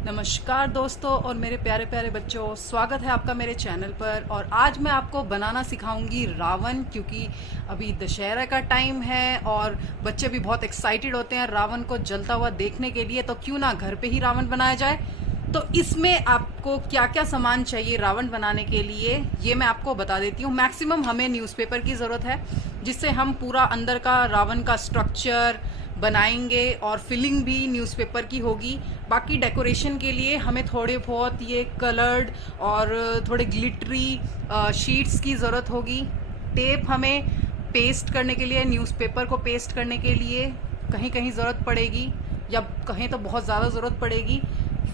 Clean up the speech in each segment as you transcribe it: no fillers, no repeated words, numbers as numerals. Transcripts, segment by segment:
नमस्कार दोस्तों और मेरे प्यारे प्यारे बच्चों, स्वागत है आपका मेरे चैनल पर। और आज मैं आपको बनाना सिखाऊंगी रावण, क्योंकि अभी दशहरा का टाइम है और बच्चे भी बहुत एक्साइटेड होते हैं रावण को जलता हुआ देखने के लिए। तो क्यों ना घर पे ही रावण बनाया जाए। तो इसमें आपको क्या क्या सामान चाहिए रावण बनाने के लिए ये मैं आपको बता देती हूँ। मैक्सिमम हमें न्यूज़पेपर की ज़रूरत है, जिससे हम पूरा अंदर का रावण का स्ट्रक्चर बनाएंगे और फिलिंग भी न्यूज़पेपर की होगी। बाकी डेकोरेशन के लिए हमें थोड़े बहुत ये कलर्ड और थोड़े ग्लिटरी शीट्स की ज़रूरत होगी। टेप हमें पेस्ट करने के लिए, न्यूज़पेपर को पेस्ट करने के लिए कहीं कहीं ज़रूरत पड़ेगी, या कहीं तो बहुत ज़्यादा ज़रूरत पड़ेगी।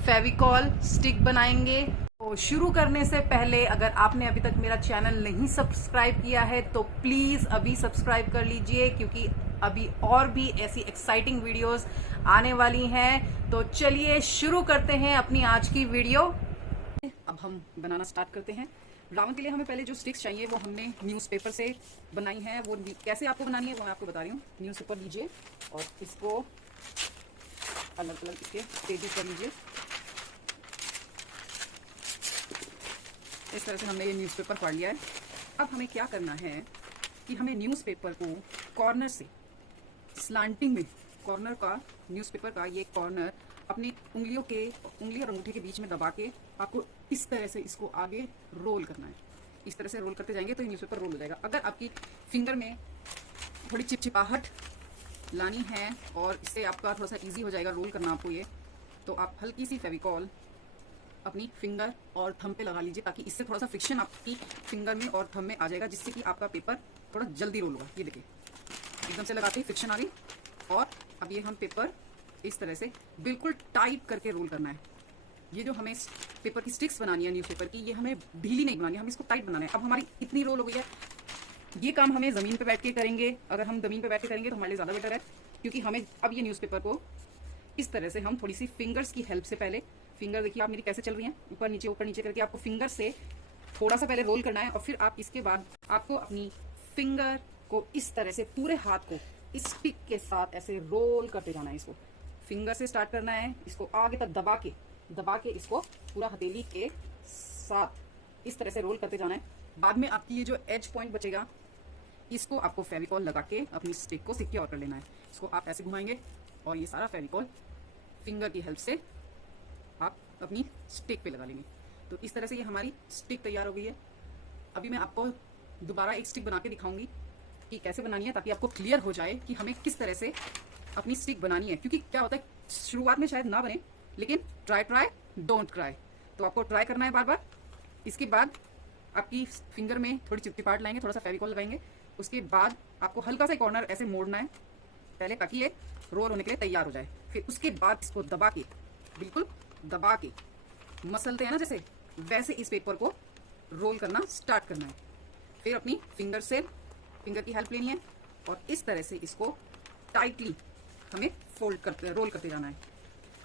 फेविकॉल स्टिक बनाएंगे। तो शुरू करने से पहले अगर आपने अभी तक मेरा चैनल नहीं सब्सक्राइब किया है तो प्लीज़ अभी सब्सक्राइब कर लीजिए, क्योंकि अभी और भी ऐसी एक्साइटिंग वीडियोस आने वाली हैं। तो चलिए शुरू करते हैं अपनी आज की वीडियो। अब हम बनाना स्टार्ट करते हैं। रावण के लिए हमें पहले जो स्टिक्स चाहिए वो हमने न्यूज़पेपर से बनाई है। वो कैसे आपको बनानी है वो मैं आपको बता रही हूँ। न्यूज़पेपर लीजिए और इसको अलग अलग इसके पेजेस कर लीजिए। इस तरह से हमने ये न्यूज़पेपर फाड़ लिया है। अब हमें क्या करना है कि हमें न्यूज़पेपर को कॉर्नर से स्लांटिंग में, कॉर्नर का न्यूज़पेपर का ये कॉर्नर अपनी उंगली और अंगूठे के बीच में दबा के आपको इस तरह से इसको आगे रोल करना है। इस तरह से रोल करते जाएंगे तो ये न्यूज़पेपर रोल हो जाएगा। अगर आपकी फिंगर में थोड़ी चिपचिपाहट लानी है और इससे आपका थोड़ा सा ईजी हो जाएगा रोल करना आपको ये, तो आप हल्की सी फेविकॉल अपनी फिंगर और थंब पे लगा लीजिए, ताकि इससे थोड़ा सा फ्रिक्शन आपकी फिंगर में और थंब में आ जाएगा, जिससे कि आपका पेपर थोड़ा जल्दी रोल होगा। ये देखिए एकदम से लगाते ही फ्रिक्शन आ गई। और अब ये हम पेपर इस तरह से बिल्कुल टाइट करके रोल करना है। ये जो हमें पेपर की स्टिक्स बनानी है न्यूज़पेपर की, ये हमें ढीली नहीं बनानी है, हमें इसको टाइट बनाना है। अब हमारी इतनी रोल हो गई है। ये काम हमें ज़मीन पे बैठ के करेंगे। अगर हम ज़मीन पे बैठ के करेंगे तो हमारे लिए ज़्यादा बेटर है, क्योंकि हमें अब ये न्यूज़पेपर को इस तरह से हम थोड़ी सी फिंगर्स की हेल्प से, पहले फिंगर देखिए आप मेरी कैसे चल रही हैं, ऊपर नीचे करके आपको फिंगर से थोड़ा सा पहले रोल करना है। और फिर आप इसके बाद आपको अपनी फिंगर को इस तरह से पूरे हाथ को इस स्टिक के साथ ऐसे रोल करते जाना है। इसको फिंगर से स्टार्ट करना है, इसको आगे तक दबा के इसको पूरा हथेली के साथ इस तरह से रोल करते जाना है। बाद में आपकी ये जो एज पॉइंट बचेगा, इसको आपको फेविकॉल लगा के अपनी स्टिक को सिक्योर कर लेना है। इसको आप ऐसे घुमाएंगे और ये सारा फेविकॉल फिंगर की हेल्प से आप अपनी स्टिक पे लगा लेंगे। तो इस तरह से ये हमारी स्टिक तैयार हो गई है। अभी मैं आपको दोबारा एक स्टिक बना के दिखाऊंगी कि कैसे बनानी है, ताकि आपको क्लियर हो जाए कि हमें किस तरह से अपनी स्टिक बनानी है। क्योंकि क्या होता है, शुरुआत में शायद ना बने, लेकिन ट्राई डोंट क्राई। तो आपको ट्राई करना है बार बार। इसके बाद आपकी फिंगर में थोड़ी चिपचिपाहट लाएंगे, थोड़ा सा फेविकॉल लगाएंगे। उसके बाद आपको हल्का सा कॉर्नर ऐसे मोड़ना है पहले, ताकि ये रोल होने के लिए तैयार हो जाए। फिर उसके बाद इसको दबा के, बिल्कुल दबा के मसलते हैं ना जैसे, वैसे इस पेपर को रोल करना स्टार्ट करना है। फिर अपनी फिंगर की हेल्प लेनी है और इस तरह से इसको टाइटली हमें रोल करते जाना है।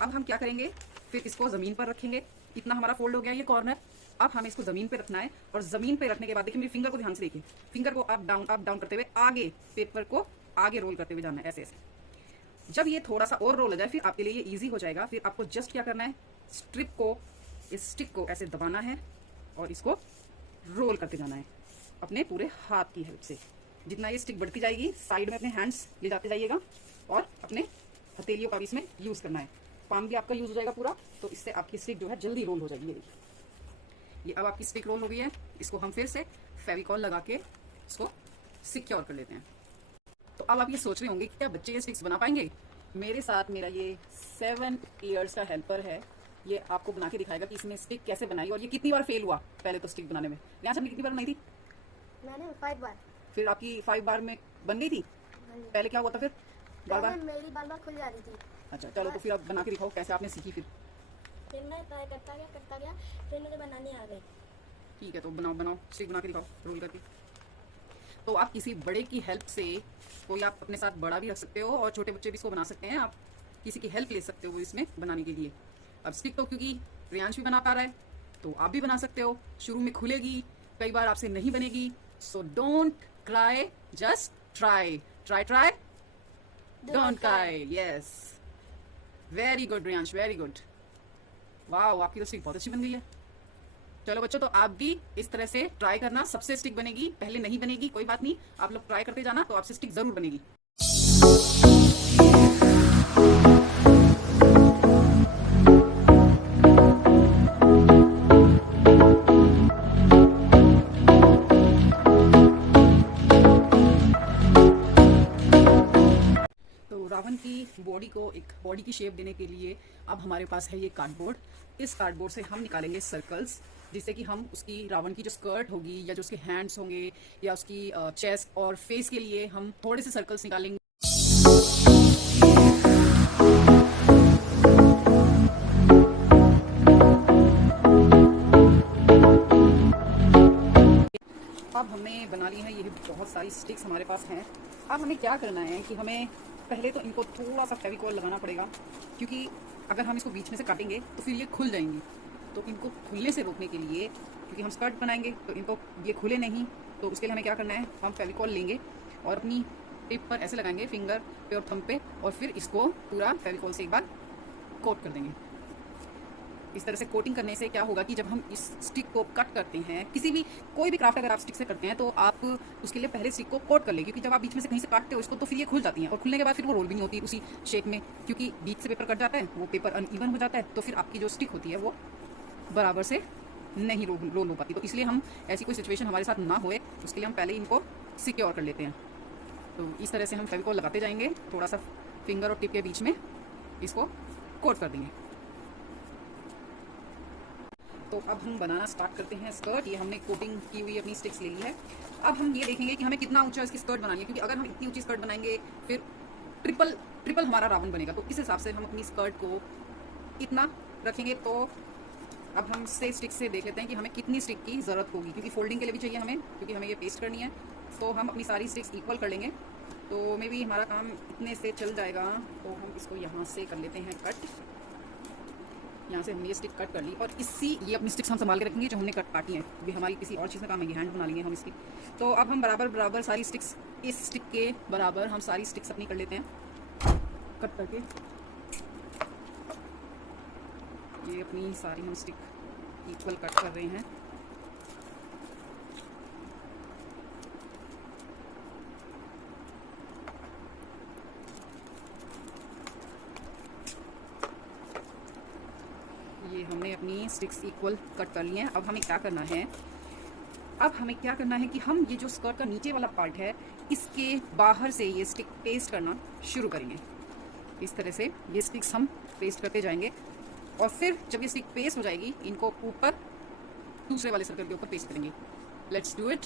अब हम क्या करेंगे, फिर इसको ज़मीन पर रखेंगे। इतना हमारा फोल्ड हो गया ये कॉर्नर। अब हमें इसको ज़मीन पे रखना है और ज़मीन पे रखने के बाद देखिए मेरी फिंगर को ध्यान से देखिए, फिंगर को अप डाउन करते हुए आगे पेपर को आगे रोल करते हुए जाना है ऐसे ऐसे। जब ये थोड़ा सा और रोल हो जाए, फिर आपके लिए ये ईजी हो जाएगा। फिर आपको जस्ट क्या करना है, इस स्टिक को ऐसे दबाना है और इसको रोल करते जाना है अपने पूरे हाथ की हेल्प से। जितना ये स्टिक बढ़ती जाएगी, साइड में अपने हैंड्स ले जाते जाइएगा और अपने हथेलियों का भी इसमें यूज़ करना है। पाम भी आपका यूज़ हो जाएगा पूरा, तो इससे आपकी स्टिक जो है जल्दी रोल हो जाएगी। ये देखिए, ये अब आपकी स्टिक रोल हो गई है। इसको हम फिर से फेविकॉल लगा के इसको सिक्योर कर लेते हैं। तो अब आप ये सोच रहे होंगे कि क्या बच्चे ये स्टिक्स बना पाएंगे। मेरे साथ मेरा ये 7 इयर्स का हेल्पर है, ये आपको बना के दिखाएगा कि इसने स्टिक कैसे बनाई और ये कितनी बार फेल हुआ। पहले तो स्टिक बनाने में यहाँ से हमने कितनी बार बनाई थी? मैंने 5 बार। फिर आपकी 5 बार में बन गई थी? पहले क्या हुआ था फिर? बार मेरी बार खुल जा रही थी। अच्छा चलो, तो फिर आप बना के दिखाओ कैसे आपने सीखी। फिर मैं ट्राई करता गया, फिर मुझे बनानी आ गई। ठीक है, तो बनाओ स्टिक बना के दिखाओ रोल करके। तो आप किसी बड़े की हेल्प से, कोई आप अपने साथ बड़ा भी रख सकते हो और छोटे बच्चे भी इसको बना सकते हैं। आप किसी की हेल्प ले सकते हो इसमें बनाने के लिए। अब स्टिक तो क्योंकि प्रियांश भी बना पा रहा है, तो आप भी बना सकते हो। शुरू में खुलेगी, कई बार आपसे नहीं बनेगी। So don't cry, just try don't cry. Yes, very good Priyansh, very good. वाह, आपकी तो स्टिक बहुत अच्छी बन गई है। चलो बच्चों, तो आप भी इस तरह से ट्राई करना, सबसे स्टिक बनेगी। पहले नहीं बनेगी कोई बात नहीं, आप लोग ट्राई करते जाना तो आपसे स्टिक जरूर बनेगी। तो रावण की बॉडी को एक बॉडी की शेप देने के लिए अब हमारे पास है ये कार्डबोर्ड। इस कार्डबोर्ड से हम निकालेंगे सर्कल्स, जिससे कि हम उसकी रावण की जो स्कर्ट होगी या जो उसके हैंड्स होंगे या उसकी चेस्ट और फेस के लिए हम थोड़े से सर्कल्स निकालेंगे। अब हमने बना ली है ये बहुत सारी स्टिक्स हमारे पास हैं। अब हमें क्या करना है कि हमें पहले तो इनको थोड़ा सा फेविकॉल लगाना पड़ेगा, क्योंकि अगर हम इसको बीच में से काटेंगे तो फिर ये खुल जाएंगी। तो इनको खुलने से रोकने के लिए, क्योंकि हम स्कर्ट बनाएंगे तो इनको ये खुले नहीं, तो उसके लिए हमें क्या करना है, हम फेविकॉल लेंगे और अपनी टिप पर ऐसे लगाएंगे, फिंगर पे और थंब पे, और फिर इसको पूरा फेविकॉल से एक बार कोट कर देंगे। इस तरह से कोटिंग करने से क्या होगा कि जब हम इस स्टिक को कट करते हैं, कोई भी क्राफ्ट अगर आप स्टिक से करते हैं तो आप उसके लिए पहले स्टिक को कोट कर लें, क्योंकि जब आप बीच में से कहीं से काटते हो इसको तो फिर ये खुल जाती हैं, और खुलने के बाद फिर वो रोल भी नहीं होती उसी शेप में, क्योंकि बीच से पेपर कट जाता है, वो पेपर अनइवन हो जाता है, तो फिर आपकी जो स्टिक होती है वो बराबर से नहीं रोल हो पाती। तो इसलिए हम ऐसी कोई सिचुएशन हमारे साथ ना होए, उसके लिए हम पहले ही इनको सिक्योर कर लेते हैं। तो इस तरह से हम फेविकॉल लगाते जाएंगे, थोड़ा सा फिंगर और टिप के बीच में इसको कोट कर देंगे। तो अब हम बनाना स्टार्ट करते हैं स्कर्ट। ये हमने कोटिंग की हुई अपनी स्टिक्स ले ली है। अब हम ये देखेंगे कि हमें कितना ऊंचा इसकी स्कर्ट बनानी है, क्योंकि अगर हम इतनी ऊंची स्कर्ट बनाएंगे फिर ट्रिपल हमारा रावण बनेगा। तो इस हिसाब से हम अपनी स्कर्ट को इतना रखेंगे। तो अब हम स्टिक से देख लेते हैं कि हमें कितनी स्टिक की ज़रूरत होगी, क्योंकि फोल्डिंग के लिए भी चाहिए हमें, क्योंकि हमें ये पेस्ट करनी है। तो हम अपनी सारी स्टिक्स इक्वल कर लेंगे। तो मे भी हमारा काम इतने से चल जाएगा। तो हम इसको यहाँ से कर लेते हैं कट। यहाँ से हमने ये स्टिक कट कर ली, और ये अपनी स्टिक्स हम संभाल के रखेंगे जो हमने कट काटी हैं। ये हमारी किसी और चीज़ में काम है, हैंड बना लेंगे हम इसकी। तो अब हम बराबर सारी स्टिक्स, इस स्टिक के बराबर हम सारी स्टिक्स अपनी कर लेते हैं कट करके। ये अपनी सारी हम स्टिक इक्वल कट कर रहे हैं। ये हमने अपनी स्टिक्स इक्वल कट कर ली हैं। अब हमें क्या करना है कि हम ये जो स्कर्ट का नीचे वाला पार्ट है, इसके बाहर से ये स्टिक पेस्ट करना शुरू करेंगे। इस तरह से ये स्टिक्स हम पेस्ट करते जाएंगे, और फिर जब ये स्टिक पेस्ट हो जाएगी, इनको ऊपर दूसरे वाले सर्कल के ऊपर पेस्ट करेंगे। Let's do it.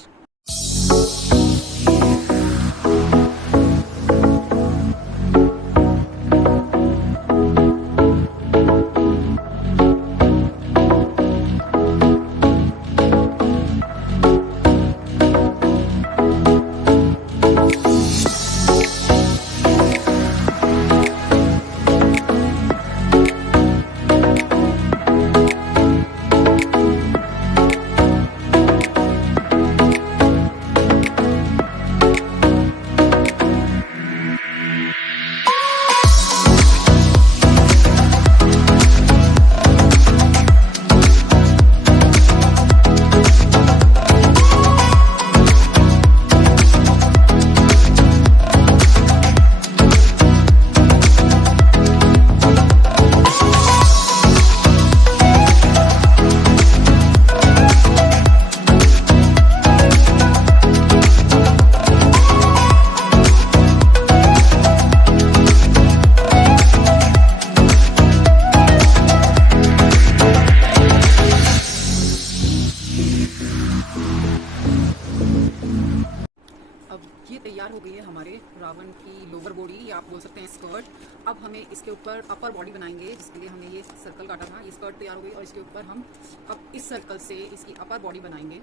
तैयार हो गई है हमारे रावण की लोअर बॉडी, या आप बोल सकते हैं स्कर्ट। अब हमें इसके ऊपर अपर बॉडी बनाएंगे, जिसके लिए हमने ये सर्कल काटा था। ये स्कर्ट तैयार हो गई, और इसके ऊपर हम अब इस सर्कल से इसकी अपर बॉडी बनाएंगे।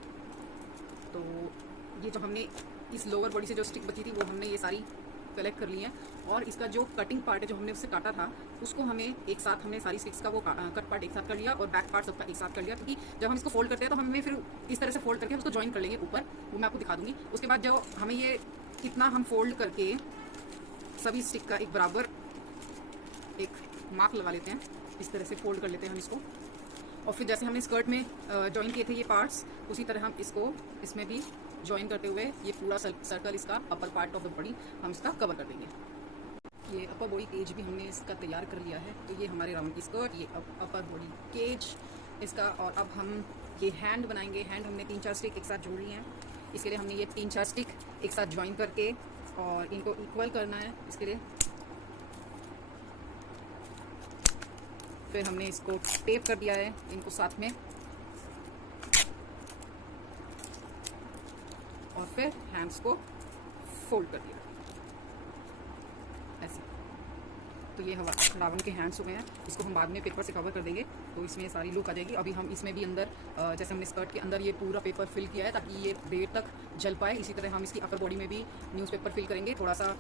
तो ये जो हमने इस लोअर बॉडी से जो स्टिक बची थी, वो हमने ये सारी कलेक्ट कर ली है, और इसका जो कटिंग पार्ट है जो हमने उससे काटा था, उसको हमें एक साथ, हमने सारी स्टिक्स का वो कट पार्ट एक साथ कर लिया, और बैक पार्ट सबका एक साथ कर लिया। क्योंकि जब हम इसको फोल्ड करते हैं तो हमें फिर इस तरह से फोल्ड करके हम उसको ज्वाइन कर लेंगे ऊपर, वो मैं आपको दिखा दूंगी। उसके बाद जो हमें ये कितना हम फोल्ड करके सभी स्टिक का एक बराबर एक मार्क लगा लेते हैं, इस तरह से फोल्ड कर लेते हैं हम इसको। और फिर जैसे हमने स्कर्ट में जॉइन किए थे ये पार्ट्स, उसी तरह हम इसको इसमें भी जॉइन करते हुए ये पूरा सर्कल, इसका upper part of the body हम इसका कवर कर देंगे। ये अपर बॉडी केज भी हमने इसका तैयार कर लिया है। तो ये हमारे राउंड की स्कर्ट, ये अपर बॉडी केज इसका। और अब हम ये हैंड बनाएंगे। हैंड हमने 3-4 स्टिक एक साथ जोड़ ली हैं। इसके लिए हमने ये 3-4 स्टिक एक साथ ज्वाइन करके और इनको इक्वल करना है। इसके लिए फिर हमने इसको टेप कर दिया है इनको साथ में, और फिर हैंड्स को फोल्ड कर दिया ऐसे। तो ये रावण के हैंड्स हो गए हैं। इसको हम बाद में पेपर से कवर कर देंगे तो इसमें सारी लुक आ जाएगी। अभी हम इसमें भी अंदर जैसे हमने स्कर्ट के अंदर ये पूरा पेपर फिल किया है ताकि ये देर तक जल पाए, इसी तरह हम इसकी अपर बॉडी में भी न्यूज़पेपर फिल करेंगे। थोड़ा सा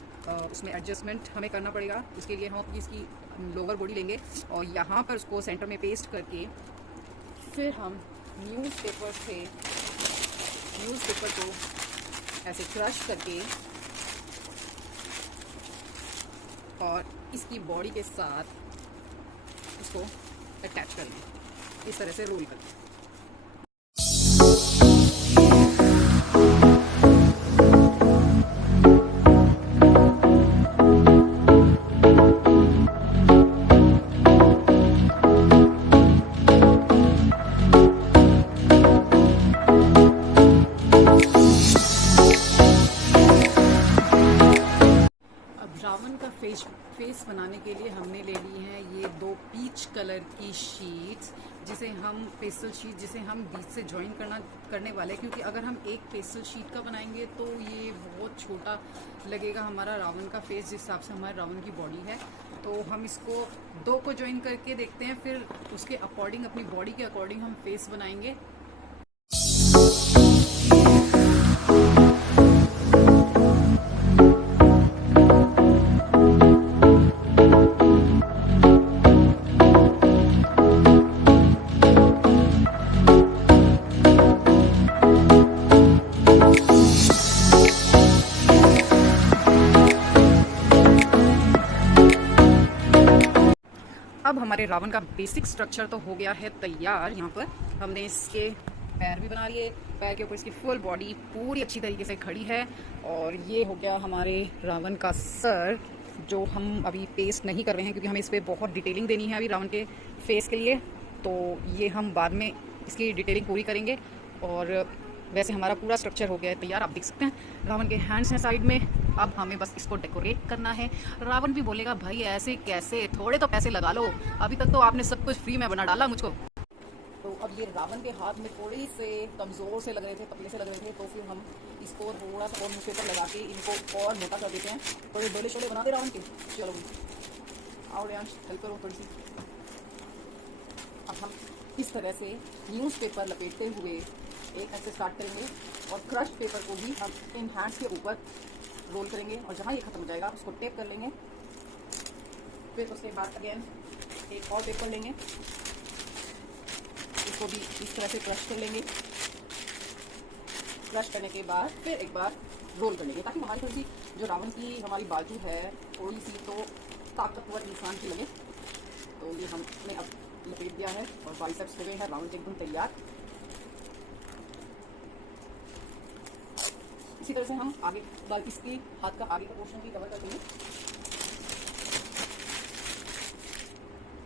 उसमें एडजस्टमेंट हमें करना पड़ेगा। इसके लिए हम इसकी लोअर बॉडी लेंगे और यहाँ पर उसको सेंटर में पेस्ट करके फिर हम न्यूज़पेपर को ऐसे क्रश करके और इसकी बॉडी के साथ इसको अटैच कर लें, इस तरह से रोल कर लें। रावण का फेस बनाने के लिए हमने ले ली हैं ये 2 पीच कलर की शीट्स, जिसे हम पेस्टल शीट जिसे हम बीच से ज्वाइन करने वाले हैं। क्योंकि अगर हम एक पेस्टल शीट का बनाएंगे तो ये बहुत छोटा लगेगा हमारा रावण का फेस, जिस हिसाब से हमारे रावण की बॉडी है। तो हम इसको 2 को ज्वाइन करके देखते हैं, फिर उसके अकॉर्डिंग अपनी बॉडी के अकॉर्डिंग हम फेस बनाएंगे। अब हमारे रावण का बेसिक स्ट्रक्चर तो हो गया है तैयार। यहाँ पर हमने इसके पैर भी बना लिए, पैर के ऊपर इसकी फुल बॉडी पूरी अच्छी तरीके से खड़ी है। और ये हो गया हमारे रावण का सर, जो हम अभी पेस्ट नहीं कर रहे हैं क्योंकि हमें इस पर बहुत डिटेलिंग देनी है अभी रावण के फेस के लिए। तो ये हम बाद में इसकी डिटेलिंग पूरी करेंगे। और वैसे हमारा पूरा स्ट्रक्चर हो गया है तैयार। आप देख सकते हैं रावण के हैंड्स हैं साइड में। अब हमें बस इसको डेकोरेट करना है। रावण भी बोलेगा भाई ऐसे कैसे, थोड़े तो पैसे लगा लो, अभी तक तो आपने सब कुछ फ्री में बना डाला मुझको। तो अब ये रावण के हाथ में थोड़ी से कमज़ोर से लग रहे थे, पतले से लग रहे थे, तो फिर हम इसको थोड़ा सा और न्यूज़पेपर लगा के इनको और मोटा कर देते हैं। थोड़े डोले शोले बना दे रावण के। चलो आओ रेयांश हेल्प करो थोड़ी सी। अब हम इस तरह से न्यूज़पेपर लपेटते हुए एक ऐसे स्टार्ट करेंगे और क्रश पेपर को भी हम इन हैंड्स के ऊपर रोल करेंगे और जहाँ ये खत्म हो जाएगा उसको टेप कर लेंगे। फिर उसके बाद अगेन एक और पेपर लेंगे, इसको भी इस तरह से क्रश कर लेंगे। क्रश करने के बाद फिर एक बार रोल कर लेंगे ताकि हमारी थोड़ी सी जो रावण की हमारी बाजू है थोड़ी सी तो ताकतवर इंसान की लगे। तो ये हमने अब लपेट दिया है और बाइसेप्स हो गए हैं रावण के एकदम तैयार। इसी तरह से हम आगे इसकी हाथ का आगे का पोर्शन भी कवर कर देंगे।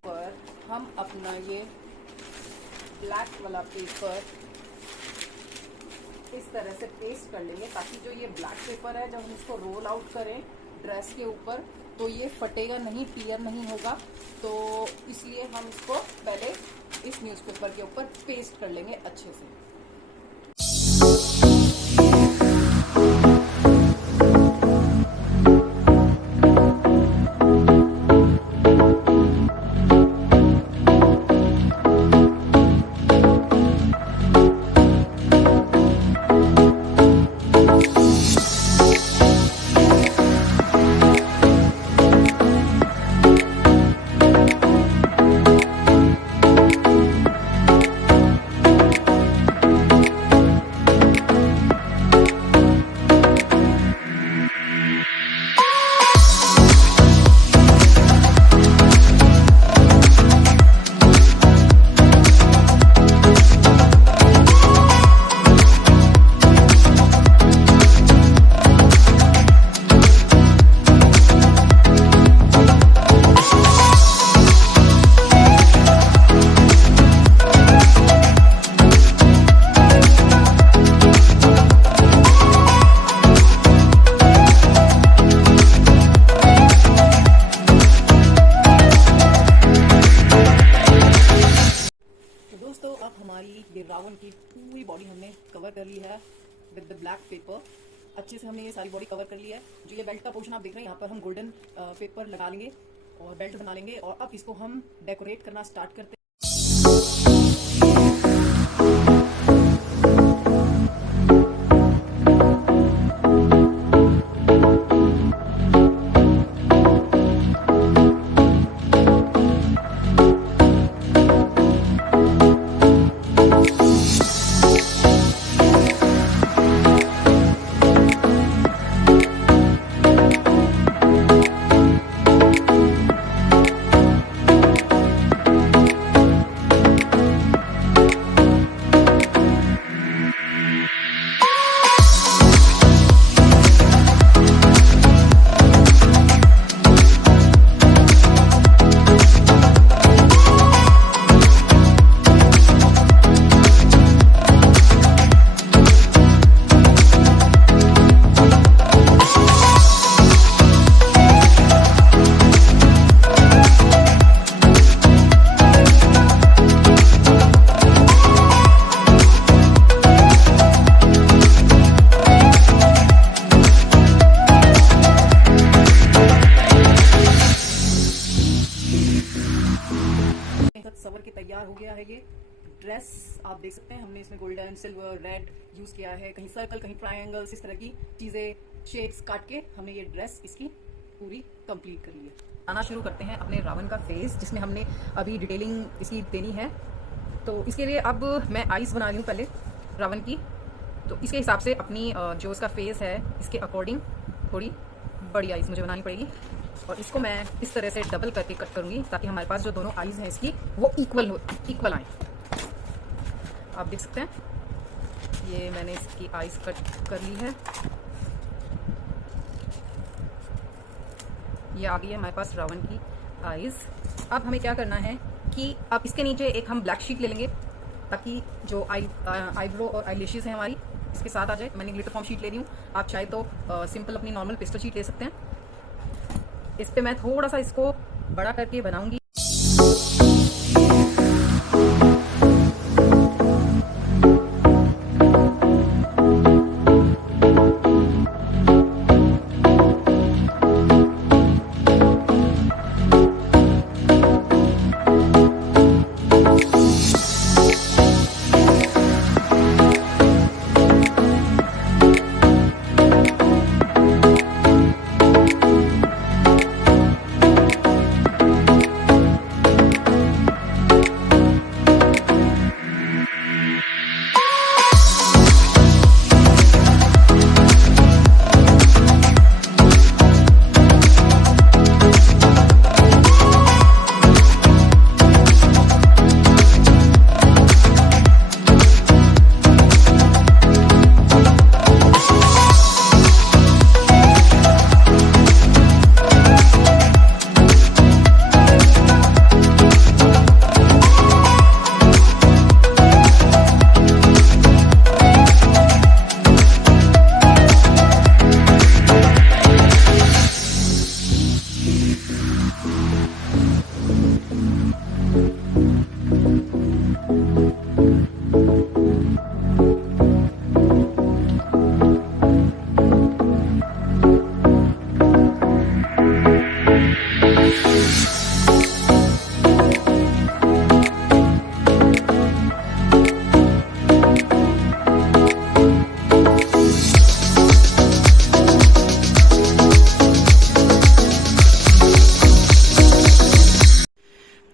पर हम अपना ये ब्लैक वाला पेपर इस तरह से पेस्ट कर लेंगे ताकि जो ये ब्लैक पेपर है जब हम इसको रोल आउट करें ड्रेस के ऊपर तो ये फटेगा नहीं, टीयर नहीं होगा। तो इसलिए हम इसको पहले इस न्यूज़पेपर के ऊपर पेस्ट कर लेंगे अच्छे से। अब हमारी ये रावण की पूरी बॉडी हमने कवर कर ली है विद द ब्लैक पेपर। अच्छे से हमने ये सारी बॉडी कवर कर ली है। जो ये बेल्ट का पोर्शन आप देख रहे हैं, यहाँ पर हम गोल्डन पेपर लगा लेंगे और बेल्ट बना लेंगे। और अब इसको हम डेकोरेट करना स्टार्ट करते हैं। सवर के तैयार हो गया है ये ड्रेस। आप देख सकते हैं हमने इसमें गोल्डन, सिल्वर, रेड यूज किया है, कहीं सर्कल, कहीं ट्रायंगल्स, इस तरह की चीजें, शेप्स काट के हमने ये ड्रेस इसकी पूरी कंप्लीट कर ली है। आना शुरू करते हैं अपने रावण का फेस, जिसमें हमने अभी डिटेलिंग इसकी देनी है। तो इसके लिए अब मैं आईज बना रही हूँ पहले रावण की। तो इसके हिसाब से अपनी जो उसका फेस है इसके अकॉर्डिंग थोड़ी बड़ी आईज मुझे बनानी पड़ेगी। और इसको मैं इस तरह से डबल करके कट करूंगी ताकि हमारे पास जो दोनों आईज हैं इसकी वो इक्वल आए। आप देख सकते हैं ये मैंने इसकी आईज कट कर ली है। ये आ गई है हमारे पास रावण की आईज। अब हमें क्या करना है कि अब इसके नीचे एक हम ब्लैक शीट ले लेंगे ताकि जो आईब्रो और आईलैशेस हैं हमारी इसके साथ आ जाए। मैंने ग्लिटर फॉर्म शीट ले रही हूँ, आप चाहे तो सिंपल अपनी नॉर्मल पेस्टल शीट ले सकते हैं। इस पे मैं थोड़ा सा इसको बड़ा करके बनाऊंगी।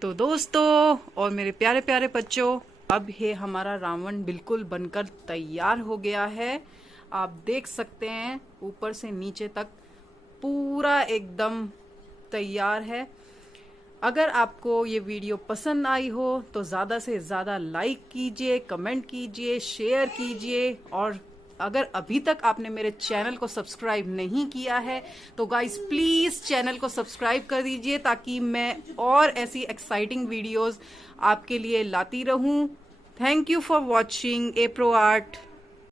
तो दोस्तों और मेरे प्यारे प्यारे बच्चों, अब ये हमारा रावण बिल्कुल बनकर तैयार हो गया है। आप देख सकते हैं ऊपर से नीचे तक पूरा एकदम तैयार है। अगर आपको ये वीडियो पसंद आई हो तो ज़्यादा से ज़्यादा लाइक कीजिए, कमेंट कीजिए, शेयर कीजिए। और अगर अभी तक आपने मेरे चैनल को सब्सक्राइब नहीं किया है तो गाइस प्लीज़ चैनल को सब्सक्राइब कर दीजिए ताकि मैं और ऐसी एक्साइटिंग वीडियोस आपके लिए लाती रहूं। Thank you for watching appro art.